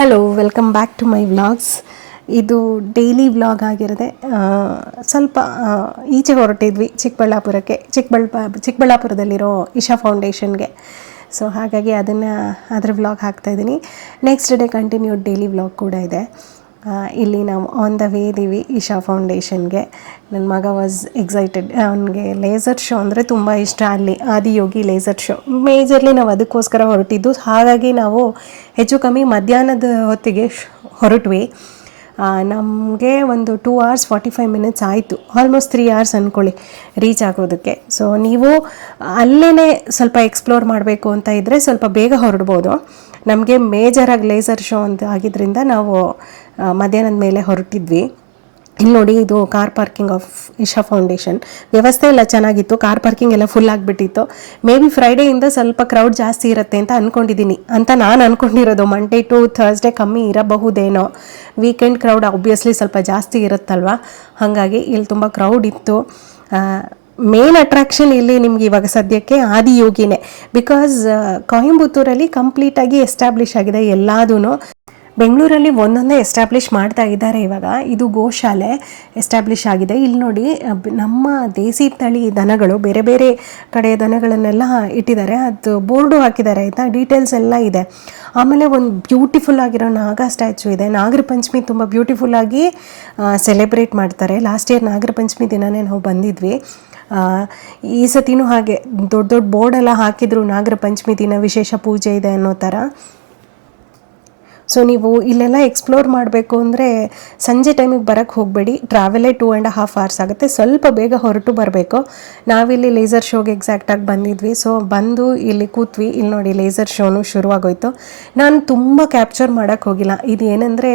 Hello, welcome back to my vlogs. ಇದು daily vlog ಆಗಿರುತ್ತೆ. ಸ್ವಲ್ಪ ಈಚೆ ಹೊರಟಿದ್ವಿ ಚಿಕ್ಕಬಳ್ಳಾಪುರಕ್ಕೆ, ಚಿಕ್ಕಬಳ್ಳಾಪುರದಲ್ಲಿರೋ ಇಶಾ ಫೌಂಡೇಶನ್ಗೆ. ಸೊ ಹಾಗಾಗಿ ಅದರ ವ್ಲಾಗ್ ಹಾಕ್ತಾಯಿದ್ದೀನಿ. Next day continued daily vlog ಕೂಡ ಇದೆ. ಇಲ್ಲಿ ನಾವು ಆನ್ ದ ವೇ ಇದ್ದೀವಿ ಇಶಾ ಫೌಂಡೇಶನ್ಗೆ. ನನ್ನ ಮಗ ವಾಸ್ ಎಕ್ಸೈಟೆಡ್. ಅವನಿಗೆ ಲೇಸರ್ ಶೋ ಅಂದರೆ ತುಂಬ ಇಷ್ಟ. ಅಲ್ಲಿ ಆದಿಯೋಗಿ ಲೇಸರ್ ಶೋ ಮೇಜರ್ಲಿ ನಾವು ಅದಕ್ಕೋಸ್ಕರ ಹೊರಟಿದ್ದು. ಹಾಗಾಗಿ ನಾವು ಹೆಚ್ಚು ಕಮ್ಮಿ ಮಧ್ಯಾಹ್ನದ ಹೊತ್ತಿಗೆ ಹೊರಟ್ವಿ. ನಮಗೆ ಒಂದು 2 hours 45 minutes ಆಯಿತು. ಆಲ್ಮೋಸ್ಟ್ 3 hours ಅಂದ್ಕೊಳ್ಳಿ ರೀಚ್ ಆಗೋದಕ್ಕೆ. ಸೊ ನೀವು ಅಲ್ಲೇ ಸ್ವಲ್ಪ ಎಕ್ಸ್ಪ್ಲೋರ್ ಮಾಡಬೇಕು ಅಂತ ಇದ್ದರೆ ಸ್ವಲ್ಪ ಬೇಗ ಹೊರಡ್ಬೋದು. ನಮಗೆ ಮೇಜರಾಗಿ ಲೇಸರ್ ಶೋ ಅಂತ ಆಗಿದ್ದರಿಂದ ನಾವು ಮಧ್ಯಾಹ್ನದ ಮೇಲೆ ಹೊರಟಿದ್ವಿ. ಇಲ್ಲಿ ನೋಡಿ, ಇದು car parking of Isha foundation. ವ್ಯವಸ್ಥೆ ಎಲ್ಲ ಚೆನ್ನಾಗಿತ್ತು, ಕಾರ್ ಪಾರ್ಕಿಂಗ್ ಎಲ್ಲ ಫುಲ್ ಆಗಿಬಿಟ್ಟಿತ್ತು. ಮೇ ಬಿ ಫ್ರೈಡೇಯಿಂದ ಸ್ವಲ್ಪ ಕ್ರೌಡ್ ಜಾಸ್ತಿ ಇರುತ್ತೆ ಅಂತ ನಾನು ಅಂದ್ಕೊಂಡಿರೋದು. ಮಂಡೇ ಟು ಥರ್ಸ್ಡೇ ಕಮ್ಮಿ ಇರಬಹುದೇನೋ. ವೀಕೆಂಡ್ ಕ್ರೌಡ್ ಆಬ್ವಿಯಸ್ಲಿ ಸ್ವಲ್ಪ ಜಾಸ್ತಿ ಇರುತ್ತಲ್ವ, ಹಾಗಾಗಿ ಇಲ್ಲಿ ತುಂಬ ಕ್ರೌಡ್ ಇತ್ತು. ಮೇನ್ ಅಟ್ರಾಕ್ಷನ್ ಇಲ್ಲಿ ನಿಮ್ಗೆ ಇವಾಗ ಸದ್ಯಕ್ಕೆ ಆದಿಯೋಗಿನೇ. ಬಿಕಾಸ್ ಕೊಯಂಬತ್ತೂರಲ್ಲಿ ಕಂಪ್ಲೀಟಾಗಿ ಎಸ್ಟಾಬ್ಲಿಷ್ ಆಗಿದೆ ಎಲ್ಲದೂ. ಬೆಂಗಳೂರಲ್ಲಿ ಒಂದೊಂದೇ ಎಸ್ಟಾಬ್ಲಿಷ್ ಮಾಡ್ತಾ ಇದ್ದಾರೆ ಇವಾಗ. ಇದು ಗೋಶಾಲೆ ಎಸ್ಟಾಬ್ಲಿಷ್ ಆಗಿದೆ. ಇಲ್ಲಿ ನೋಡಿ, ನಮ್ಮ ದೇಸಿ ತಳಿ ದನಗಳು, ಬೇರೆ ಬೇರೆ ಕಡೆ ದನಗಳನ್ನೆಲ್ಲ ಇಟ್ಟಿದ್ದಾರೆ. ಅದು ಬೋರ್ಡು ಹಾಕಿದ್ದಾರೆ ಆಯಿತಾ, ಡೀಟೇಲ್ಸ್ ಎಲ್ಲ ಇದೆ. ಆಮೇಲೆ ಒಂದು ಬ್ಯೂಟಿಫುಲ್ ಆಗಿರೋ ನಾಗ ಸ್ಟ್ಯಾಚು ಇದೆ. ನಾಗರ ಪಂಚಮಿ ತುಂಬ ಬ್ಯೂಟಿಫುಲ್ಲಾಗಿ ಸೆಲೆಬ್ರೇಟ್ ಮಾಡ್ತಾರೆ. ಲಾಸ್ಟ್ ಇಯರ್ ನಾಗರ ಪಂಚಮಿ ದಿನವೇ ನಾವು ಬಂದಿದ್ವಿ. ಈ ಸತಿನೂ ಹಾಗೆ ದೊಡ್ಡ ದೊಡ್ಡ ಬೋರ್ಡೆಲ್ಲ ಹಾಕಿದ್ರು, ನಾಗರ ಪಂಚಮಿ ದಿನ ವಿಶೇಷ ಪೂಜೆ ಇದೆ ಅನ್ನೋ ಥರ. ಸೊ ನೀವು ಇಲ್ಲೆಲ್ಲ ಎಕ್ಸ್ಪ್ಲೋರ್ ಮಾಡಬೇಕು ಅಂದರೆ ಸಂಜೆ ಟೈಮಿಗೆ ಬರೋಕ್ಕೆ ಹೋಗಬೇಡಿ. ಟ್ರಾವೆಲೇ 2.5 hours ಆಗುತ್ತೆ. ಸ್ವಲ್ಪ ಬೇಗ ಹೊರಟು ಬರಬೇಕು. ನಾವಿಲ್ಲಿ ಲೇಸರ್ ಶೋಗೆ ಎಕ್ಸಾಕ್ಟಾಗಿ ಬಂದಿದ್ವಿ. ಸೊ ಬಂದು ಇಲ್ಲಿ ಕೂತ್ವಿ. ಇಲ್ಲಿ ನೋಡಿ, ಲೇಸರ್ ಶೋನು ಶುರುವಾಗೋಯ್ತು. ನಾನು ತುಂಬ ಕ್ಯಾಪ್ಚರ್ ಮಾಡೋಕ್ಕೆ ಹೋಗಿಲ್ಲ. ಇದು ಏನಂದರೆ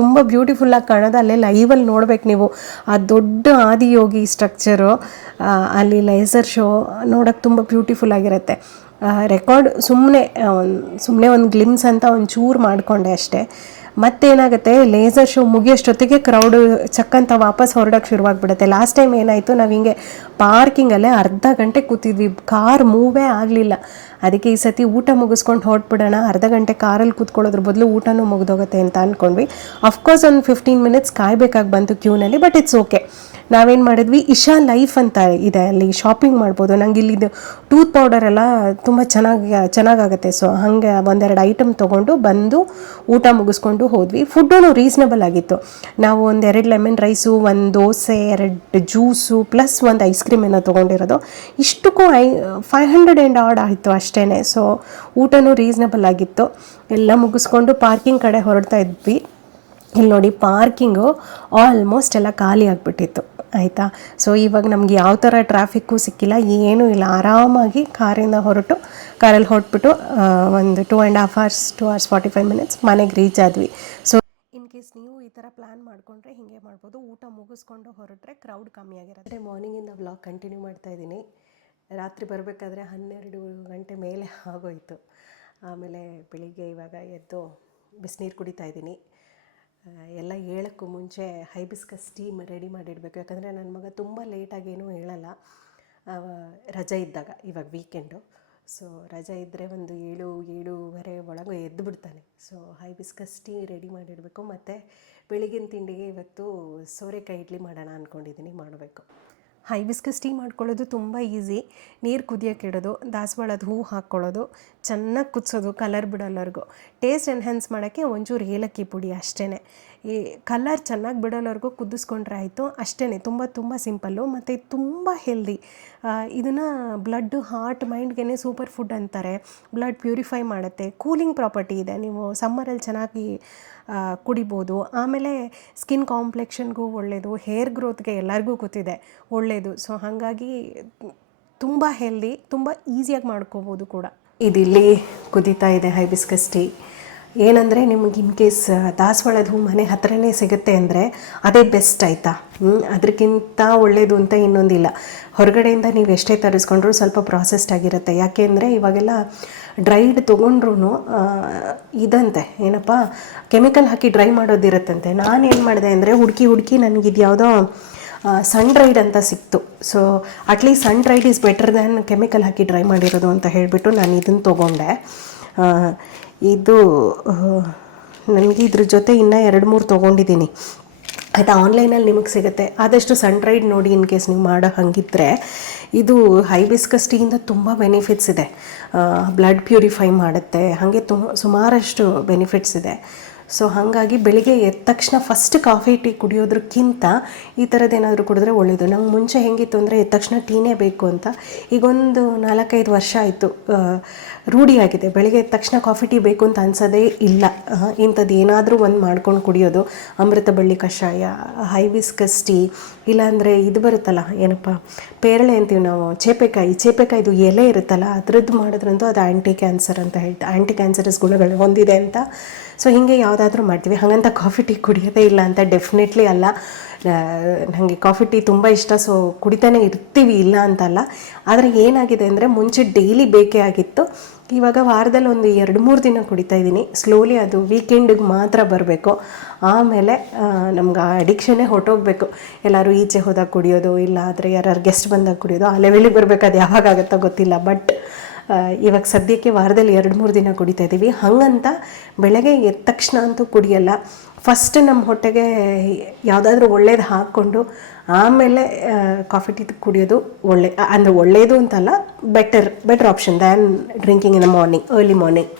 ತುಂಬ ಬ್ಯೂಟಿಫುಲ್ಲಾಗಿ ಕಾಣೋದು. ಅಲ್ಲೇ ಲೈವಲ್ಲಿ ನೋಡ್ಬೇಕು ನೀವು. ಆ ದೊಡ್ಡ ಆದಿಯೋಗಿ ಸ್ಟ್ರಕ್ಚರು, ಅಲ್ಲಿ ಲೇಸರ್ ಶೋ ನೋಡೋಕ್ಕೆ ತುಂಬ ಬ್ಯೂಟಿಫುಲ್ ಆಗಿರುತ್ತೆ. ರೆಕಾರ್ಡ್ ಸುಮ್ಮನೆ ಒಂದು ಗ್ಲಿಮ್ಸ್ ಅಂತ ಒಂದು ಚೂರು ಮಾಡಿಕೊಂಡೆ ಅಷ್ಟೇ. ಮತ್ತೇನಾಗುತ್ತೆ, ಲೇಸರ್ ಶೋ ಮುಗಿಯೋಷ್ಟೊತ್ತಿಗೆ ಕ್ರೌಡು ಚಕ್ಕಂತ ವಾಪಸ್ ಹೊರಡೋಕ್ಕೆ ಶುರುವಾಗ್ಬಿಡುತ್ತೆ. ಲಾಸ್ಟ್ ಟೈಮ್ ಏನಾಯಿತು, ನಾವು ಹಿಂಗೆ ಪಾರ್ಕಿಂಗಲ್ಲೇ ಅರ್ಧ ಗಂಟೆ ಕೂತಿದ್ವಿ, ಕಾರ್ ಮೂವೇ ಆಗಲಿಲ್ಲ. ಅದಕ್ಕೆ ಈ ಸತಿ ಊಟ ಮುಗಿಸ್ಕೊಂಡು ಹೊರಟ್ಬಿಡೋಣ, ಅರ್ಧ ಗಂಟೆ ಕಾರಲ್ಲಿ ಕೂತ್ಕೊಳ್ಳೋದ್ರ ಬದಲು ಊಟನೂ ಮುಗಿದೋಗುತ್ತೆ ಅಂತ ಅಂದ್ಕೊಂಡ್ವಿ. ಅಫ್ಕೋರ್ಸ್ ಒಂದು 15 minutes ಕಾಯಬೇಕಾಗಿ ಬಂತು ಕ್ಯೂನಲ್ಲಿ, ಬಟ್ ಇಟ್ಸ್ ಓಕೆ. ನಾವೇನು ಮಾಡಿದ್ವಿ, ಇಶಾ ಲೈಫ್ ಅಂತ ಇದೆ, ಅಲ್ಲಿ ಶಾಪಿಂಗ್ ಮಾಡ್ಬೋದು. ನಂಗೆ ಇಲ್ಲಿದ್ದು ಟೂತ್ ಪೌಡರ್ ಎಲ್ಲ ತುಂಬ ಚೆನ್ನಾಗಾಗುತ್ತೆ. ಸೊ ಹಾಗೆ ಒಂದೆರಡು ಐಟಮ್ ತೊಗೊಂಡು ಬಂದು ಊಟ ಮುಗಿಸ್ಕೊಂಡು ಹೋದ್ವಿ. ಫುಡ್ಡೂ ರೀಸ್ನಬಲ್ ಆಗಿತ್ತು. ನಾವು 2 lemon rice, 1 dosa, 2 juice plus 1 ice cream ಏನೋ ತೊಗೊಂಡಿರೋದು. ಇಷ್ಟಕ್ಕೂ 500 and odd ಆಯಿತು ಅಷ್ಟೇ. ಸೊ ಊಟನೂ ರೀಸ್ನಬಲ್ ಆಗಿತ್ತು. ಎಲ್ಲ ಮುಗಿಸ್ಕೊಂಡು ಪಾರ್ಕಿಂಗ್ ಕಡೆ ಹೊರಡ್ತಾ ಇದ್ವಿ. ಇಲ್ಲಿ ನೋಡಿ, ಪಾರ್ಕಿಂಗು ಆಲ್ಮೋಸ್ಟ್ ಎಲ್ಲ ಖಾಲಿ ಆಗಿಬಿಟ್ಟಿತ್ತು ಆಯಿತಾ. ಸೊ ಇವಾಗ ನಮ್ಗೆ ಯಾವ ಥರ ಟ್ರಾಫಿಕ್ಕು ಸಿಕ್ಕಿಲ್ಲ, ಏನೂ ಇಲ್ಲ. ಆರಾಮಾಗಿ ಕಾರಲ್ಲಿ ಹೊರಟ್ಬಿಟ್ಟು ಒಂದು 2.5 hours 2 hours 45 minutes ಮನೆಗೆ ರೀಚ್ ಆದ್ವಿ. ಸೊ ಇನ್ ಕೇಸ್ ನೀವು ಈ ಥರ ಪ್ಲ್ಯಾನ್ ಮಾಡಿಕೊಂಡ್ರೆ ಹೀಗೆ ಮಾಡ್ಬೋದು. ಊಟ ಮುಗಿಸ್ಕೊಂಡು ಹೊರಟ್ರೆ ಕ್ರೌಡ್ ಕಮ್ಮಿ ಆಗಿರುತ್ತೆ. ಮಾರ್ನಿಂಗಿಂದ ವ್ಲಾಗ್ ಕಂಟಿನ್ಯೂ ಮಾಡ್ತಾಯಿದ್ದೀನಿ. ರಾತ್ರಿ ಬರಬೇಕಾದ್ರೆ 12 ಗಂಟೆ ಮೇಲೆ ಆಗೋಯಿತು. ಆಮೇಲೆ ಬೆಳಿಗ್ಗೆ ಇವಾಗ ಎದ್ದು ಬಿಸಿನೀರು ಕುಡಿತಾ ಇದ್ದೀನಿ. ಎಲ್ಲ ಹೇಳೋಕ್ಕೂ ಮುಂಚೆ ಹೈಬಿಸ್ಕಸ್ ಟೀ ರೆಡಿ ಮಾಡಿಡಬೇಕು. ಯಾಕಂದರೆ ನನ್ನ ಮಗ ತುಂಬ ಲೇಟಾಗೇನೂ ಹೇಳಲ್ಲ ರಜೆ ಇದ್ದಾಗ. ಇವಾಗ ವೀಕೆಂಡು, ಸೊ ರಜೆ ಇದ್ದರೆ ಒಂದು 7-7:30 ಒಳಗೆ ಎದ್ದು ಬಿಡ್ತಾನೆ. ಸೊ ಹೈಬಿಸ್ಕಸ್ ಟೀ ರೆಡಿ ಮಾಡಿಡಬೇಕು. ಮತ್ತು ಬೆಳಗಿನ ತಿಂಡಿಗೆ ಇವತ್ತು ಸೋರೆಕಾಯಿ ಇಡ್ಲಿ ಮಾಡೋಣ ಅಂದ್ಕೊಂಡಿದ್ದೀನಿ, ಮಾಡಬೇಕು. ಹೈಬಿಸ್ಕಸ್ ಟೀ ಮಾಡ್ಕೊಳ್ಳೋದು ತುಂಬ ಈಸಿ. ನೀರು ಕುದಿಯೋಕೆ ಇಡೋದು, ದಾಸವಾಳದ ಹೂವು ಹಾಕ್ಕೊಳ್ಳೋದು, ಚೆನ್ನಾಗಿ ಕುದಿಸೋದು ಕಲರ್ ಬಿಡೋಲ್ಲವರೆಗೂ. ಟೇಸ್ಟ್ ಎನ್ಹ್ಯಾನ್ಸ್ ಮಾಡೋಕ್ಕೆ ಒಂಚೂರು ಏಲಕ್ಕಿ ಪುಡಿ ಅಷ್ಟೇ. ಈ ಕಲರ್ ಚೆನ್ನಾಗಿ ಬಿಡೋಲ್ಲವರೆಗೂ ಕುದಿಸ್ಕೊಂಡ್ರೆ ಆಯಿತು ಅಷ್ಟೇ. ತುಂಬ ಸಿಂಪಲ್ಲು ಮತ್ತು ತುಂಬ ಹೆಲ್ದಿ. ಇದನ್ನು ಬ್ಲಡ್ಡು, ಹಾರ್ಟ್, ಮೈಂಡ್ಗೆ ಸೂಪರ್ ಫುಡ್ ಅಂತಾರೆ. ಬ್ಲಡ್ ಪ್ಯೂರಿಫೈ ಮಾಡುತ್ತೆ, ಕೂಲಿಂಗ್ ಪ್ರಾಪರ್ಟಿ ಇದೆ. ನೀವು ಸಮ್ಮರಲ್ಲಿ ಚೆನ್ನಾಗಿ ಕುಡಿಬೋದು. ಆಮೇಲೆ ಸ್ಕಿನ್ ಕಾಂಪ್ಲೆಕ್ಷನ್ಗೂ ಒಳ್ಳೆಯದು, ಹೇರ್ ಗ್ರೋತ್ಗೆ ಎಲ್ಲರಿಗೂ ಗೊತ್ತಿದೆ ಒಳ್ಳೆಯದು. ಸೊ ಹಾಗಾಗಿ ತುಂಬ ಹೆಲ್ದಿ, ತುಂಬ ಈಸಿಯಾಗಿ ಮಾಡ್ಕೋಬೋದು ಕೂಡ. ಇದಿಲ್ಲಿ ಕುದೀತಾ ಇದೆ ಹೈಬಿಸ್ಕಸ್ ಟೀ. ಏನಂದರೆ ನಿಮಗೆ ಇನ್ ಕೇಸ್ ದಾಸವಾಳದ ಹೂ ಮನೆ ಹತ್ರನೇ ಸಿಗುತ್ತೆ ಅಂದರೆ ಅದೇ ಬೆಸ್ಟ್ ಆಯಿತಾ. ಅದಕ್ಕಿಂತ ಒಳ್ಳೆಯದು ಅಂತ ಇನ್ನೊಂದಿಲ್ಲ. ಹೊರಗಡೆಯಿಂದ ನೀವು ಎಷ್ಟೇ ತರಿಸ್ಕೊಂಡ್ರೂ ಸ್ವಲ್ಪ ಪ್ರಾಸೆಸ್ಡ್ ಆಗಿರುತ್ತೆ. ಯಾಕೆ ಅಂದರೆ ಇವಾಗೆಲ್ಲ ಡ್ರೈಡ್ ತೊಗೊಂಡ್ರೂ ಇದಂತೆ ಏನಪ್ಪ ಕೆಮಿಕಲ್ ಹಾಕಿ ಡ್ರೈ ಮಾಡೋದಿರುತ್ತಂತೆ. ನಾನೇನು ಮಾಡಿದೆ ಅಂದರೆ ಹುಡುಕಿ ನನಗಿದು ಯಾವುದೋ ಸನ್ ಡ್ರೈಡ್ ಅಂತ ಸಿಕ್ತು. So at least sun dried is better than chemical ಹಾಕಿ ಡ್ರೈ ಮಾಡಿರೋದು ಅಂತ ಹೇಳಿಬಿಟ್ಟು ನಾನು ಇದನ್ನು ತೊಗೊಂಡೆ. ಇದು ನನಗೆ ಇದ್ರ ಜೊತೆ ಇನ್ನೂ 2-3 ತೊಗೊಂಡಿದ್ದೀನಿ ಆಯಿತಾ. ಆನ್ಲೈನಲ್ಲಿ ನಿಮಗೆ ಸಿಗುತ್ತೆ. ಆದಷ್ಟು ಸನ್ರೈಡ್ ನೋಡಿ ಇನ್ ಕೇಸ್ ನೀವು ಮಾಡೋ ಹಾಗಿದ್ದರೆ. ಇದು ಹೈಬಿಸ್ಕಸ್ ಟೀಯಿಂದ ತುಂಬ ಬೆನಿಫಿಟ್ಸ್ ಇದೆ. ಬ್ಲಡ್ ಪ್ಯೂರಿಫೈ ಮಾಡುತ್ತೆ, ಹಾಗೆ ಸುಮಾರಷ್ಟು ಬೆನಿಫಿಟ್ಸ್ ಇದೆ. ಸೊ ಹಾಗಾಗಿ ಬೆಳಿಗ್ಗೆ ಎದ್ದ ತಕ್ಷಣ ಫಸ್ಟ್ ಕಾಫಿ ಟೀ ಕುಡಿಯೋದಕ್ಕಿಂತ ಈ ಥರದ್ದು ಏನಾದರೂ ಕುಡಿದ್ರೆ ಒಳ್ಳೆಯದು. ನಂಗೆ ಮುಂಚೆ ಹೆಂಗಿತ್ತು ಅಂದರೆ ಎದ್ದ ತಕ್ಷಣ ಟೀನೇ ಬೇಕು ಅಂತ. ಈಗೊಂದು 4-5 ವರ್ಷ ಆಯಿತು ರೂಢಿಯಾಗಿದೆ. ಬೆಳಿಗ್ಗೆ ಎದ್ದ ತಕ್ಷಣ ಕಾಫಿ ಟೀ ಬೇಕು ಅಂತ ಅನ್ಸೋದೇ ಇಲ್ಲ. ಇಂಥದ್ದು ಏನಾದರೂ ಒಂದು ಮಾಡ್ಕೊಂಡು ಕುಡಿಯೋದು. ಅಮೃತ ಬಳ್ಳಿ ಕಷಾಯ, ಹೈಬಿಸ್ಕಸ್ ಟೀ, ಇಲ್ಲಾಂದರೆ ಇದು ಬರುತ್ತಲ್ಲ ಏನಪ್ಪ ಪೇರಳೆ ಅಂತೀವಿ ನಾವು, ಚೇಪೆಕಾಯಿದು ಎಲೆ ಇರುತ್ತಲ್ಲ ಅದರದ್ದು ಮಾಡಿದ್ರಂತೂ ಅದು ಆ್ಯಂಟಿ ಕ್ಯಾನ್ಸರ್ ಅಂತ ಹೇಳ್ತಾರೆ, ಆ್ಯಂಟಿ ಕ್ಯಾನ್ಸರಸ್ ಗುಣಗಳು ಹೊಂದಿದೆ ಅಂತ. ಸೊ ಹೀಗೆ ಯಾವುದಾದ್ರೂ ಮಾಡ್ತೀವಿ. ಹಾಗಂತ ಕಾಫಿ ಟೀ ಕುಡಿಯೋದೇ ಇಲ್ಲ ಅಂತ ಡೆಫಿನೆಟ್ಲಿ ಅಲ್ಲ. ನನಗೆ ಕಾಫಿ ಟೀ ತುಂಬ ಇಷ್ಟ, ಸೊ ಕುಡಿತಾನೆ ಇರ್ತೀವಿ, ಇಲ್ಲ ಅಂತಲ್ಲ. ಆದರೆ ಏನಾಗಿದೆ ಅಂದರೆ ಮುಂಚೆ ಡೈಲಿ ಬೇಕೇ ಆಗಿತ್ತು. ಇವಾಗ ವಾರದಲ್ಲಿ ಒಂದು 2-3 ದಿನ ಕುಡಿತಾ ಇದ್ದೀನಿ. ಸ್ಲೋಲಿ ಅದು ವೀಕೆಂಡಿಗೆ ಮಾತ್ರ ಬರಬೇಕು. ಆಮೇಲೆ ನಮ್ಗೆ ಆ ಅಡಿಕ್ಷನ್ನೇ ಹೊರಟೋಗ್ಬೇಕು. ಎಲ್ಲರೂ ಈಚೆ ಹೋದಾಗ ಕುಡಿಯೋದು, ಇಲ್ಲ ಆದರೆ ಯಾರು ಗೆಸ್ಟ್ ಬಂದಾಗ ಕುಡಿಯೋದು, ಆ ಲೆವೆಲಿಗೆ ಬರಬೇಕು. ಅದು ಯಾವಾಗ ಆಗುತ್ತೋ ಗೊತ್ತಿಲ್ಲ. ಬಟ್ ಇವಾಗ ಸದ್ಯಕ್ಕೆ ವಾರದಲ್ಲಿ 2-3 ದಿನ ಕುಡಿತಾ ಇದ್ದೀವಿ. ಹಾಗಂತ ಬೆಳಗ್ಗೆ ಎದ್ದ ತಕ್ಷಣ ಅಂತೂ ಕುಡಿಯಲ್ಲ. ಫಸ್ಟ್ ನಮ್ಮ ಹೊಟ್ಟೆಗೆ ಯಾವುದಾದ್ರೂ ಒಳ್ಳೇದು ಹಾಕ್ಕೊಂಡು ಆಮೇಲೆ ಕಾಫಿ ಟೀ ಕುಡಿಯೋದು ಅಂದರೆ ಒಳ್ಳೆಯದು ಅಂತಲ್ಲ, better option than drinking in the morning, early morning.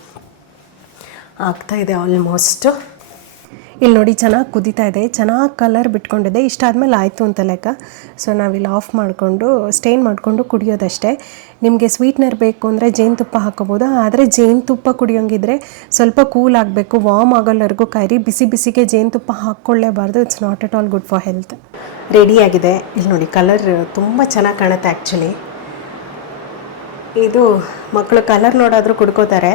ಆಗ್ತಾಯಿದೆ ಆಲ್ಮೋಸ್ಟ್. ಇಲ್ಲಿ ನೋಡಿ ಚೆನ್ನಾಗಿ ಕುದೀತಾ ಇದೆ, ಚೆನ್ನಾಗಿ ಕಲರ್ ಬಿಟ್ಕೊಂಡಿದೆ. ಇಷ್ಟಾದಮೇಲೆ ಆಯಿತು ಅಂತ ಲೆಕ್ಕ. ಸೊ ನಾವಿಲ್ಲಿ ಆಫ್ ಮಾಡಿಕೊಂಡು ಸ್ಟೇನ್ ಮಾಡಿಕೊಂಡು ಕುಡಿಯೋದಷ್ಟೇ. ನಿಮಗೆ ಸ್ವೀಟ್ನರ್ ಬೇಕು ಅಂದರೆ ಜೇನುತುಪ್ಪ ಹಾಕೋಬೋದು. ಆದರೆ ಜೇನುತುಪ್ಪ ಕುಡಿಯೋಂಗಿದ್ರೆ ಸ್ವಲ್ಪ ಕೂಲ್ ಆಗಬೇಕು, ವಾರ್ಮ್ ಆಗೋಲ್ಲವರೆಗೂ ಕಾಯಿರಿ. ಬಿಸಿಗೆ ಜೇನುತುಪ್ಪ ಹಾಕ್ಕೊಳ್ಳೇಬಾರ್ದು. It's not at all good for health. ರೆಡಿಯಾಗಿದೆ. ಇಲ್ಲಿ ನೋಡಿ ಕಲರ್ ತುಂಬ ಚೆನ್ನಾಗಿ ಕಾಣುತ್ತೆ ಆ್ಯಕ್ಚುಲಿ. ಇದು ಮಕ್ಕಳು ಕಲರ್ ನೋಡಾದರೂ ಕುಡ್ಕೋತಾರೆ.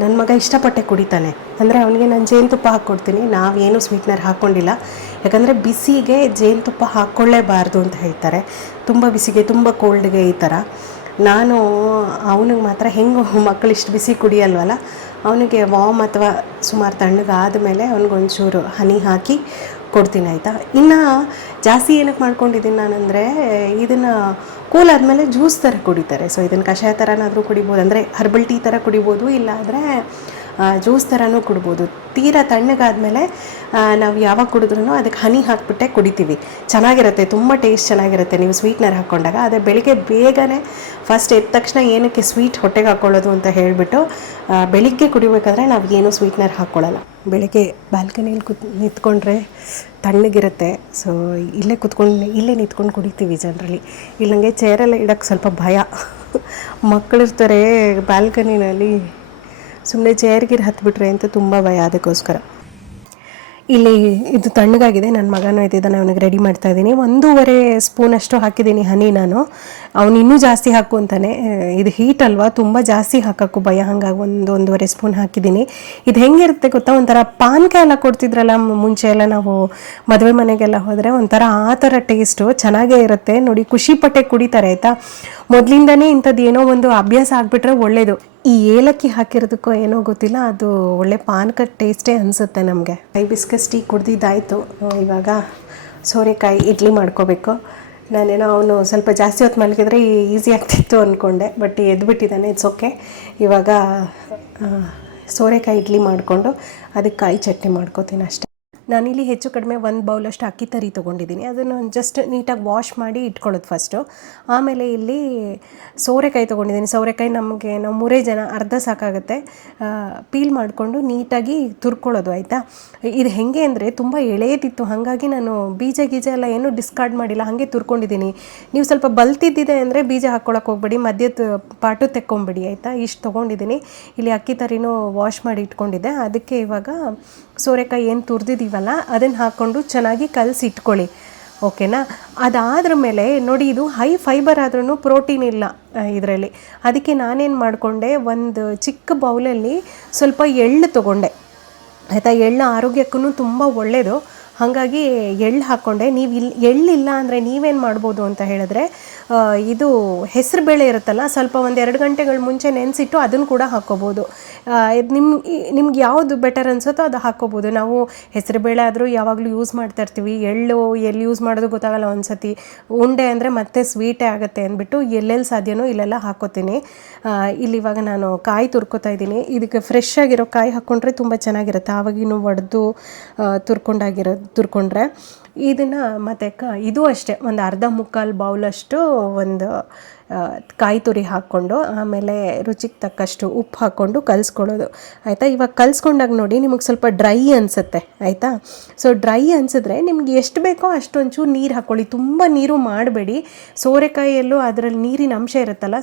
ನನ್ನ ಮಗ ಇಷ್ಟಪಟ್ಟೆ ಕುಡಿತಾನೆ. ಅಂದರೆ ಅವನಿಗೆ ನಾನು ಜೇನುತುಪ್ಪ ಹಾಕ್ಕೊಡ್ತೀನಿ. ನಾವೇನು ಸ್ವೀಟ್ನರ್ ಹಾಕ್ಕೊಂಡಿಲ್ಲ, ಯಾಕಂದರೆ ಬಿಸಿಗೆ ಜೇನುತುಪ್ಪ ಹಾಕ್ಕೊಳ್ಳೇಬಾರ್ದು ಅಂತ ಹೇಳ್ತಾರೆ. ತುಂಬ ಬಿಸಿಗೆ, ತುಂಬ ಕೋಲ್ಡ್ಗೆ ಈ ಥರ. ನಾನು ಅವನಿಗೆ ಮಾತ್ರ ಹೆಂಗೆ ಮಕ್ಕಳು ಇಷ್ಟು ಬಿಸಿ ಕುಡಿಯಲ್ವಲ್ಲ, ಅವನಿಗೆ ವಾಮ್ ಅಥವಾ ಸುಮಾರು ತಣ್ಣಗಾದ ಮೇಲೆ ಅವ್ನಿಗೊಂಚೂರು ಹನಿ ಹಾಕಿ ಕೊಡ್ತೀನಿ ಆಯಿತಾ. ಇನ್ನು ಜಾಸ್ತಿ ಏನಕ್ಕೆ ಮಾಡ್ಕೊಂಡಿದ್ದೀನಿ ನಾನಂದರೆ, ಇದನ್ನು ಕೂಲ್ ಆದಮೇಲೆ ಜ್ಯೂಸ್ ಥರ ಕುಡಿತಾರೆ. ಸೊ ಇದನ್ನು ಕಷಾಯ ಥರನಾದರೂ ಕುಡಿಬೋದು, ಅಂದರೆ ಹರ್ಬಲ್ ಟೀ ಥರ ಕುಡಿಬೋದು, ಇಲ್ಲಾಂದರೆ ಜ್ಯೂಸ್ ಥರನೂ ಕುಡ್ಬೋದು. ತೀರಾ ತಣ್ಣಗಾದಮೇಲೆ ನಾವು ಯಾವಾಗ ಕುಡಿದ್ರೂ ಅದಕ್ಕೆ ಹನಿ ಹಾಕಿಬಿಟ್ಟೆ ಕುಡಿತೀವಿ. ಚೆನ್ನಾಗಿರುತ್ತೆ, ತುಂಬ ಟೇಸ್ಟ್ ಚೆನ್ನಾಗಿರುತ್ತೆ ನೀವು ಸ್ವೀಟ್ನರ್ ಹಾಕ್ಕೊಂಡಾಗ. ಅದೇ ಬೆಳಿಗ್ಗೆ ಬೇಗನೆ ಫಸ್ಟ್ ಎದ್ದ ತಕ್ಷಣ ಏನಕ್ಕೆ ಸ್ವೀಟ್ ಹೊಟ್ಟೆಗೆ ಹಾಕ್ಕೊಳ್ಳೋದು ಅಂತ ಹೇಳಿಬಿಟ್ಟು ಬೆಳಿಗ್ಗೆ ಕುಡಿಬೇಕಾದ್ರೆ ನಾವು ಏನೂ ಸ್ವೀಟ್ನರ್ ಹಾಕ್ಕೊಳ್ಳಲ್ಲ. ಬೆಳಿಗ್ಗೆ ಬಾಲ್ಕನಿಯಲ್ಲಿ ನಿಂತ್ಕೊಂಡ್ರೆ ತಣ್ಣಗಿರುತ್ತೆ. ಸೊ ಇಲ್ಲೇ ನಿಂತ್ಕೊಂಡು ಕುಡಿತೀವಿ ಜನರಲಿ. ಇಲ್ಲಂಗೆ ಚೇರೆಲ್ಲ ಇಡೋಕ್ಕೆ ಸ್ವಲ್ಪ ಭಯ. ಮಕ್ಕಳಿರ್ತಾರೆ ಬಾಲ್ಕನಿನಲ್ಲಿ, ಸುಮ್ಮನೆ ಚೇರ್ಗಿರ್ ಹತ್ಬಿಟ್ರೆ ಅಂತ ತುಂಬ ಭಯ. ಅದಕ್ಕೋಸ್ಕರ ಇಲ್ಲಿ ಇದು ತಣ್ಣಗಾಗಿದೆ. ನನ್ನ ಮಗನೂ ಇದ್ದಿದ್ದಾನೆ, ಅವನಿಗೆ ರೆಡಿ ಮಾಡ್ತಾಯಿದ್ದೀನಿ. 1.5 ಸ್ಪೂನಷ್ಟು ಹಾಕಿದ್ದೀನಿ ಹನಿ. ನಾನು ಅವನು ಇನ್ನೂ ಜಾಸ್ತಿ ಹಾಕು ಅಂತಾನೆ. ಇದು ಹೀಟ್ ಅಲ್ವಾ, ತುಂಬ ಜಾಸ್ತಿ ಹಾಕೋಕ್ಕೂ ಭಯ, ಹಾಗಾಗಿ 1.5 ಸ್ಪೂನ್ ಹಾಕಿದ್ದೀನಿ. ಇದು ಹೆಂಗಿರುತ್ತೆ ಗೊತ್ತಾ, ಒಂಥರ ಪಾನಕ ಎಲ್ಲ ಕೊಡ್ತಿದ್ರಲ್ಲ ಮುಂಚೆ ಎಲ್ಲ, ನಾವು ಮದುವೆ ಮನೆಗೆಲ್ಲ ಹೋದರೆ ಒಂಥರ ಆ ಥರ ಟೇಸ್ಟು ಚೆನ್ನಾಗೇ ಇರುತ್ತೆ. ನೋಡಿ ಖುಷಿಪಟ್ಟೆ ಕುಡಿತಾರೆ ಆಯಿತಾ. ಮೊದಲಿಂದನೇ ಇಂಥದ್ದು ಏನೋ ಒಂದು ಅಭ್ಯಾಸ ಆಗಿಬಿಟ್ರೆ ಒಳ್ಳೆಯದು. ಈ ಏಲಕ್ಕಿ ಹಾಕಿರೋದಕ್ಕೋ ಏನೋ ಗೊತ್ತಿಲ್ಲ, ಅದು ಒಳ್ಳೆ ಪಾನಕ ಟೇಸ್ಟೇ ಅನಿಸುತ್ತೆ ನಮಗೆ. ಹೈಬಿಸ್ಕಸ್ ಟೀ ಕುಡ್ದಿದ್ದಾಯಿತು. ಇವಾಗ ಸೋರೆಕಾಯಿ ಇಡ್ಲಿ ಮಾಡ್ಕೋಬೇಕು. ನಾನೇನೋ ಅವನು ಸ್ವಲ್ಪ ಜಾಸ್ತಿ ಹೊತ್ತು ಮಲಗಿದ್ರೆ ಈಸಿ ಆಗ್ತಿತ್ತು ಅಂದ್ಕೊಂಡೆ, ಬಟ್ ಎದ್ಬಿಟ್ಟಿದ್ದಾನೆ. It's okay. ಇವಾಗ ಸೋರೆಕಾಯಿ ಇಡ್ಲಿ ಮಾಡಿಕೊಂಡು ಅದಕ್ಕೆ ಕಾಯಿ ಚಟ್ನಿ ಮಾಡ್ಕೋತೀನಿ ಅಷ್ಟೇ. ನಾನಿಲ್ಲಿ ಹೆಚ್ಚು ಕಡಿಮೆ 1 ಬೌಲಷ್ಟು ಅಕ್ಕಿ ತರಿ ತೊಗೊಂಡಿದ್ದೀನಿ. ಅದನ್ನು ಜಸ್ಟ್ ನೀಟಾಗಿ ವಾಶ್ ಮಾಡಿ ಇಟ್ಕೊಳ್ಳೋದು ಫಸ್ಟು. ಆಮೇಲೆ ಇಲ್ಲಿ ಸೋರೆಕಾಯಿ ತೊಗೊಂಡಿದ್ದೀನಿ. ಸೋರೆಕಾಯಿ ನಾವು 3 ಜನ, ಅರ್ಧ ಸಾಕಾಗುತ್ತೆ. ಪೀಲ್ ಮಾಡಿಕೊಂಡು ನೀಟಾಗಿ ತುರ್ಕೊಳ್ಳೋದು ಆಯಿತಾ. ಇದು ಹೇಗೆ ಅಂದರೆ ತುಂಬ ಎಳೆಯದಿತ್ತು, ಹಾಗಾಗಿ ನಾನು ಬೀಜ ಎಲ್ಲ ಏನೂ ಡಿಸ್ಕಾರ್ಡ್ ಮಾಡಿಲ್ಲ, ಹಾಗೆ ತುರ್ಕೊಂಡಿದ್ದೀನಿ. ನೀವು ಸ್ವಲ್ಪ ಬಲ್ತಿದ್ದಿದೆ ಅಂದರೆ ಬೀಜ ಹಾಕ್ಕೊಳಕ್ಕೆ ಹೋಗ್ಬೇಡಿ, ಮಧ್ಯದ ಪಾಟು ತೆಕ್ಕೊಂಬಿಡಿ ಆಯಿತಾ. ಇಷ್ಟು ತೊಗೊಂಡಿದ್ದೀನಿ. ಇಲ್ಲಿ ಅಕ್ಕಿ ತರಿನೂ ವಾಶ್ ಮಾಡಿ ಇಟ್ಕೊಂಡಿದ್ದೆ. ಅದಕ್ಕೆ ಇವಾಗ ಸೋರೆಕಾಯಿ ಏನು ತುರಿದಿದ್ದೀವಲ್ಲ ಅದನ್ನು ಹಾಕ್ಕೊಂಡು ಚೆನ್ನಾಗಿ ಕಲಸಿ ಇಟ್ಕೊಳ್ಳಿ, ಓಕೆನಾ. ಅದಾದ್ರ ಮೇಲೆ ನೋಡಿ, ಇದು ಹೈ ಫೈಬರ್ ಆದ್ರೂ ಪ್ರೋಟೀನ್ ಇಲ್ಲ ಇದರಲ್ಲಿ. ಅದಕ್ಕೆ ನಾನೇನು ಮಾಡಿಕೊಂಡೆ, ಒಂದು ಚಿಕ್ಕ ಬೌಲಲ್ಲಿ ಸ್ವಲ್ಪ ಎಳ್ಳು ತೊಗೊಂಡೆ ಆಯಿತಾ. ಎಳ್ಳು ಆರೋಗ್ಯಕ್ಕೂ ತುಂಬ ಒಳ್ಳೆಯದು, ಹಾಗಾಗಿ ಎಳ್ಳು ಹಾಕ್ಕೊಂಡೆ. ನೀವು ಎಳ್ಳಿಲ್ಲ ಅಂದರೆ ನೀವೇನು ಮಾಡ್ಬೋದು ಅಂತ ಹೇಳಿದ್ರೆ, ಇದು ಹೆಸರು ಬೇಳೆ ಇರುತ್ತಲ್ಲ, ಸ್ವಲ್ಪ ಒಂದು 2 ಗಂಟೆಗಳ ಮುಂಚೆ ನೆನೆಸಿಟ್ಟು ಅದನ್ನು ಕೂಡ ಹಾಕ್ಕೋಬೋದು. ಇದು ನಿಮ್ಗೆ ಯಾವುದು ಬೆಟರ್ ಅನ್ಸುತ್ತೋ ಅದು ಹಾಕ್ಕೋಬೋದು. ನಾವು ಹೆಸರು ಬೇಳೆ ಆದರೂ ಯಾವಾಗಲೂ ಯೂಸ್ ಮಾಡ್ತಾ ಇರ್ತೀವಿ, ಎಳ್ಳು ಎಲ್ಲಿ ಯೂಸ್ ಮಾಡೋದು ಗೊತ್ತಾಗಲ್ಲ ಒಂದ್ಸತಿ. ಉಂಡೆ ಅಂದರೆ ಮತ್ತೆ ಸ್ವೀಟೇ ಆಗುತ್ತೆ ಅಂದ್ಬಿಟ್ಟು ಎಲ್ಲೆಲ್ಲಿ ಸಾಧ್ಯನೋ ಇಲ್ಲೆಲ್ಲ ಹಾಕ್ಕೋತೀನಿ. ಇಲ್ಲಿ ಇವಾಗ ನಾನು ಕಾಯಿ ತುರ್ಕೋತಾ ಇದ್ದೀನಿ. ಇದಕ್ಕೆ ಫ್ರೆಶ್ ಆಗಿರೋ ಕಾಯಿ ಹಾಕ್ಕೊಂಡ್ರೆ ತುಂಬ ಚೆನ್ನಾಗಿರುತ್ತೆ, ಆವಾಗಿನೂ ಒಡೆದು ತುರ್ಕೊಂಡ್ರೆ. ಇದನ್ನು ಮತ್ತು ಇದು ಅಷ್ಟೇ ಒಂದು ಅರ್ಧ ಮುಕ್ಕಾಲು ಬೌಲಷ್ಟು ಒಂದು ಕಾಯಿ ತುರಿ ಹಾಕ್ಕೊಂಡು ಆಮೇಲೆ ರುಚಿಗೆ ತಕ್ಕಷ್ಟು ಉಪ್ಪು ಹಾಕ್ಕೊಂಡು ಕಲಿಸ್ಕೊಳ್ಳೋದು, ಆಯಿತಾ. ಇವಾಗ ಕಲಿಸ್ಕೊಂಡಾಗ ನೋಡಿ ನಿಮಗೆ ಸ್ವಲ್ಪ ಡ್ರೈ ಅನಿಸುತ್ತೆ, ಆಯಿತಾ. ಸೊ ಡ್ರೈ ಅನಿಸಿದ್ರೆ ನಿಮ್ಗೆ ಎಷ್ಟು ಬೇಕೋ ಅಷ್ಟೊಂಚೂರು ನೀರು ಹಾಕ್ಕೊಳ್ಳಿ, ತುಂಬ ನೀರು ಮಾಡಬೇಡಿ. ಸೋರೆಕಾಯಿಯಲ್ಲೂ ಅದರಲ್ಲಿ ನೀರಿನ ಅಂಶ ಇರುತ್ತಲ್ಲ,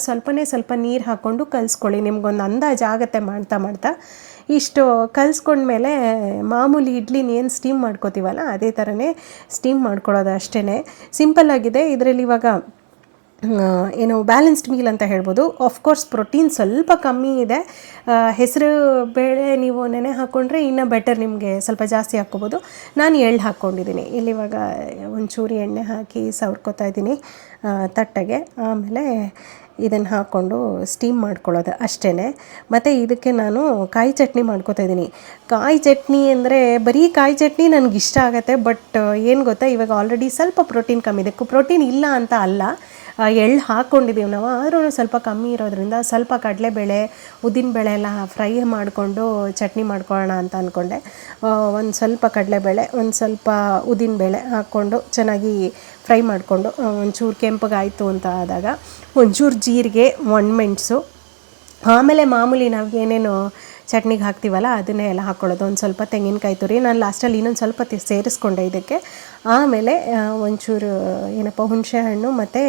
ಸ್ವಲ್ಪ ನೀರು ಹಾಕ್ಕೊಂಡು ಕಲಿಸ್ಕೊಳ್ಳಿ. ನಿಮ್ಗೊಂದು ಅಂದಾಜು ಆಗುತ್ತೆ ಮಾಡ್ತಾ. ಇಷ್ಟು ಕಲಿಸ್ಕೊಂಡ್ಮೇಲೆ ಮಾಮೂಲಿ ಇಡ್ಲಿನ ಏನು ಸ್ಟೀಮ್ ಮಾಡ್ಕೋತೀವಲ್ಲ ಅದೇ ಥರನೇ ಸ್ಟೀಮ್ ಮಾಡ್ಕೊಳ್ಳೋದು ಅಷ್ಟೇ. ಸಿಂಪಲ್ಲಾಗಿದೆ. ಇದರಲ್ಲಿ ಇವಾಗ ಏನು ಬ್ಯಾಲೆನ್ಸ್ಡ್ ಮೀಲ್ ಅಂತ ಹೇಳ್ಬೋದು. ಆಫ್ಕೋರ್ಸ್ ಪ್ರೋಟೀನ್ ಸ್ವಲ್ಪ ಕಮ್ಮಿ ಇದೆ. ಹೆಸರು ಬೇಳೆ ನೀವು ನೆನೆ ಹಾಕ್ಕೊಂಡ್ರೆ ಇನ್ನೂ ಬೆಟರ್, ನಿಮಗೆ ಸ್ವಲ್ಪ ಜಾಸ್ತಿ ಹಾಕ್ಕೋಬೋದು. ನಾನು ಎಳ್ಳು ಹಾಕ್ಕೊಂಡಿದ್ದೀನಿ. ಇಲ್ಲಿವಾಗ ಒಂಚೂರು ಎಣ್ಣೆ ಹಾಕಿ ಸವರ್ಕೋತಾ ಇದ್ದೀನಿ ತಟ್ಟೆಗೆ. ಆಮೇಲೆ ಇದನ್ನು ಹಾಕ್ಕೊಂಡು ಸ್ಟೀಮ್ ಮಾಡ್ಕೊಳ್ಳೋದು ಅಷ್ಟೇ. ಮತ್ತು ಇದಕ್ಕೆ ನಾನು ಕಾಯಿ ಚಟ್ನಿ ಮಾಡ್ಕೋತಾ ಇದ್ದೀನಿ. ಕಾಯಿ ಚಟ್ನಿ ಅಂದರೆ ಬರೀ ಕಾಯಿ ಚಟ್ನಿ ನನಗಿಷ್ಟ ಆಗುತ್ತೆ, ಬಟ್ ಏನು ಗೊತ್ತಾ, ಇವಾಗ ಆಲ್ರೆಡಿ ಸ್ವಲ್ಪ ಪ್ರೋಟೀನ್ ಕಮ್ಮಿ ಇದೆ. ಪ್ರೋಟೀನ್ ಇಲ್ಲ ಅಂತ ಅಲ್ಲ, ಎಳ್ಳು ಹಾಕ್ಕೊಂಡಿದ್ದೀವಿ ನಾವು, ಆದ್ರೂ ಸ್ವಲ್ಪ ಕಮ್ಮಿ ಇರೋದ್ರಿಂದ ಸ್ವಲ್ಪ ಕಡಲೆಬೇಳೆ ಉದ್ದಿನಬೇಳೆ ಎಲ್ಲ ಫ್ರೈ ಮಾಡಿಕೊಂಡು ಚಟ್ನಿ ಮಾಡ್ಕೊಳ್ಳೋಣ ಅಂತ ಅಂದ್ಕೊಂಡೆ. ಒಂದು ಸ್ವಲ್ಪ ಕಡಲೆಬೇಳೆ ಒಂದು ಸ್ವಲ್ಪ ಉದ್ದಿನಬೇಳೆ ಹಾಕ್ಕೊಂಡು ಚೆನ್ನಾಗಿ ಫ್ರೈ ಮಾಡಿಕೊಂಡು ಒಂಚೂರು ಕೆಂಪಗಾಯಿತು ಅಂತ ಆದಾಗ ಒಂಚೂರು ಜೀರಿಗೆ, ಒಣಮೆಣಸು, ಆಮೇಲೆ ಮಾಮೂಲಿ ನಾವು ಏನೇನು ಚಟ್ನಿಗೆ ಹಾಕ್ತೀವಲ್ಲ ಅದನ್ನೇ ಎಲ್ಲ ಹಾಕ್ಕೊಳ್ಳೋದು. ಒಂದು ಸ್ವಲ್ಪ ತೆಂಗಿನಕಾಯಿ ತುರಿ, ನಾನು ಲಾಸ್ಟಲ್ಲಿ ಇನ್ನೊಂದು ಸ್ವಲ್ಪ ಸೇರಿಸ್ಕೊಂಡೆ ಇದಕ್ಕೆ. ಆಮೇಲೆ ಒಂಚೂರು ಹುಣಸೆ ಹಣ್ಣು ಮತ್ತು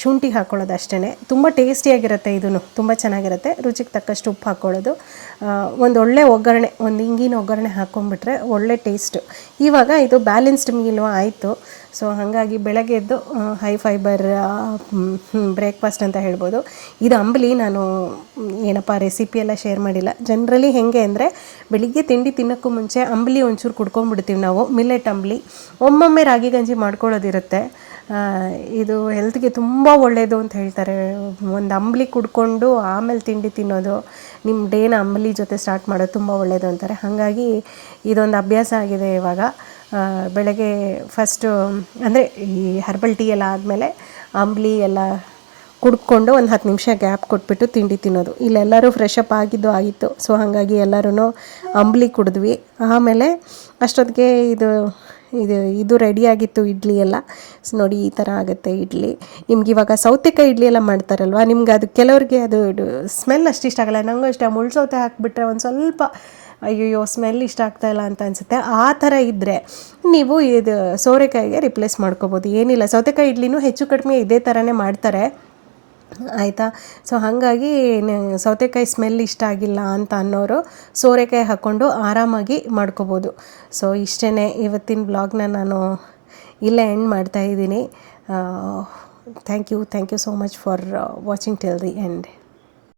ಶುಂಠಿ ಹಾಕ್ಕೊಳ್ಳೋದು ಅಷ್ಟೇ. ತುಂಬ ಟೇಸ್ಟಿಯಾಗಿರುತ್ತೆ, ಇದೂ ತುಂಬ ಚೆನ್ನಾಗಿರುತ್ತೆ. ರುಚಿಗೆ ತಕ್ಕಷ್ಟು ಉಪ್ಪು ಹಾಕ್ಕೊಳ್ಳೋದು. ಒಂದು ಒಳ್ಳೆ ಒಗ್ಗರಣೆ, ಒಂದು ಹಿಂಗಿನ ಒಗ್ಗರಣೆ ಹಾಕ್ಕೊಂಡ್ಬಿಟ್ರೆ ಒಳ್ಳೆ ಟೇಸ್ಟು. ಇವಾಗ ಇದು ಬ್ಯಾಲೆನ್ಸ್ಡ್ ಮೀಲು ಆಯಿತು. ಸೊ ಹಾಗಾಗಿ ಬೆಳಗ್ಗೆ ಎದ್ದು ಹೈ ಫೈಬರ್ ಬ್ರೇಕ್ಫಾಸ್ಟ್ ಅಂತ ಹೇಳ್ಬೋದು. ಇದು ಅಂಬಲಿ ನಾನು ರೆಸಿಪಿ ಎಲ್ಲ ಶೇರ್ ಮಾಡಿಲ್ಲ. ಜನರಲಿ ಹೇಗೆ ಅಂದರೆ ಬೆಳಿಗ್ಗೆ ತಿಂಡಿ ತಿನ್ನೋಕ್ಕೂ ಮುಂಚೆ ಅಂಬಲಿ ಒಂಚೂರು ಕುಡ್ಕೊಂಡ್ಬಿಡ್ತೀವಿ ನಾವು, ಮಿಲ್ಲೆಟ್ ಅಂಬಲಿ. ಒಮ್ಮೊಮ್ಮೆ ರಾಗಿ ಗಂಜಿ ಮಾಡ್ಕೊಳ್ಳೋದಿರುತ್ತೆ. ಇದು ಹೆಲ್ತ್ಗೆ ತುಂಬ ಒಳ್ಳೆಯದು ಅಂತ ಹೇಳ್ತಾರೆ. ಒಂದು ಅಂಬಲಿ ಕುಡ್ಕೊಂಡು ಆಮೇಲೆ ತಿಂಡಿ ತಿನ್ನೋದು, ನಿಮ್ಮ ಡೇನ ಅಂಬಲಿ ಜೊತೆ ಸ್ಟಾರ್ಟ್ ಮಾಡೋದು ತುಂಬ ಒಳ್ಳೆಯದು ಅಂತಾರೆ. ಹಾಗಾಗಿ ಇದೊಂದು ಅಭ್ಯಾಸ ಆಗಿದೆ ಇವಾಗ. ಬೆಳಗ್ಗೆ ಫಸ್ಟು ಅಂದರೆ ಈ ಹರ್ಬಲ್ ಟೀ ಎಲ್ಲ ಆದಮೇಲೆ ಅಂಬಲಿ ಎಲ್ಲ ಕುಡ್ಕೊಂಡು ಒಂದು 10 ನಿಮಿಷ ಗ್ಯಾಪ್ ಕೊಟ್ಬಿಟ್ಟು ತಿಂಡಿ ತಿನ್ನೋದು. ಇಲ್ಲೆಲ್ಲರೂ ಫ್ರೆಶ್ ಅಪ್ ಆಗಿತ್ತು. ಸೊ ಹಾಗಾಗಿ ಎಲ್ಲರೂ ಅಂಬಲಿ ಕುಡಿದ್ವಿ. ಆಮೇಲೆ ಅಷ್ಟೊತ್ತಿಗೆ ಇದು ರೆಡಿಯಾಗಿತ್ತು ಇಡ್ಲಿ ಎಲ್ಲ. ನೋಡಿ ಈ ಥರ ಆಗುತ್ತೆ ಇಡ್ಲಿ. ನಿಮ್ಗೆ ಇವಾಗ ಸೌತೆಕಾಯಿ ಇಡ್ಲಿ ಎಲ್ಲ ಮಾಡ್ತಾರಲ್ವ, ನಿಮ್ಗೆ ಅದು ಕೆಲವ್ರಿಗೆ ಅದು ಸ್ಮೆಲ್ ಅಷ್ಟು ಇಷ್ಟ ಆಗಲ್ಲ. ನನಗೂ ಅಷ್ಟೇ, ಮುಳ್ಳು ಸೌತೆ ಹಾಕಿಬಿಟ್ರೆ ಒಂದು ಸ್ವಲ್ಪ ಅಯ್ಯೋ ಸ್ಮೆಲ್ ಇಷ್ಟ ಆಗ್ತಾಯಿಲ್ಲ ಅಂತ ಅನಿಸುತ್ತೆ. ಆ ಥರ ಇದ್ದರೆ ನೀವು ಇದು ಸೋರೆಕಾಯಿಗೆ ರಿಪ್ಲೇಸ್ ಮಾಡ್ಕೋಬೋದು, ಏನಿಲ್ಲ. ಸೌತೆಕಾಯಿ ಇಡ್ಲಿನೂ ಹೆಚ್ಚು ಕಡಿಮೆ ಇದೇ ಥರನೇ ಮಾಡ್ತಾರೆ, ಆಯಿತಾ. ಸೊ ಹಾಗಾಗಿ ಸೌತೆಕಾಯಿ ಸ್ಮೆಲ್ ಇಷ್ಟ ಆಗಿಲ್ಲ ಅಂತ ಅನ್ನೋರು ಸೋರೆಕಾಯಿ ಹಾಕ್ಕೊಂಡು ಆರಾಮಾಗಿ ಮಾಡ್ಕೋಬೋದು. ಸೊ ಇಷ್ಟೇ, ಇವತ್ತಿನ ಬ್ಲಾಗ್ನ ನಾನು ಇಲ್ಲೇ ಎಂಡ್ ಮಾಡ್ತಾಯಿದ್ದೀನಿ. Thank you so much for watching till the end.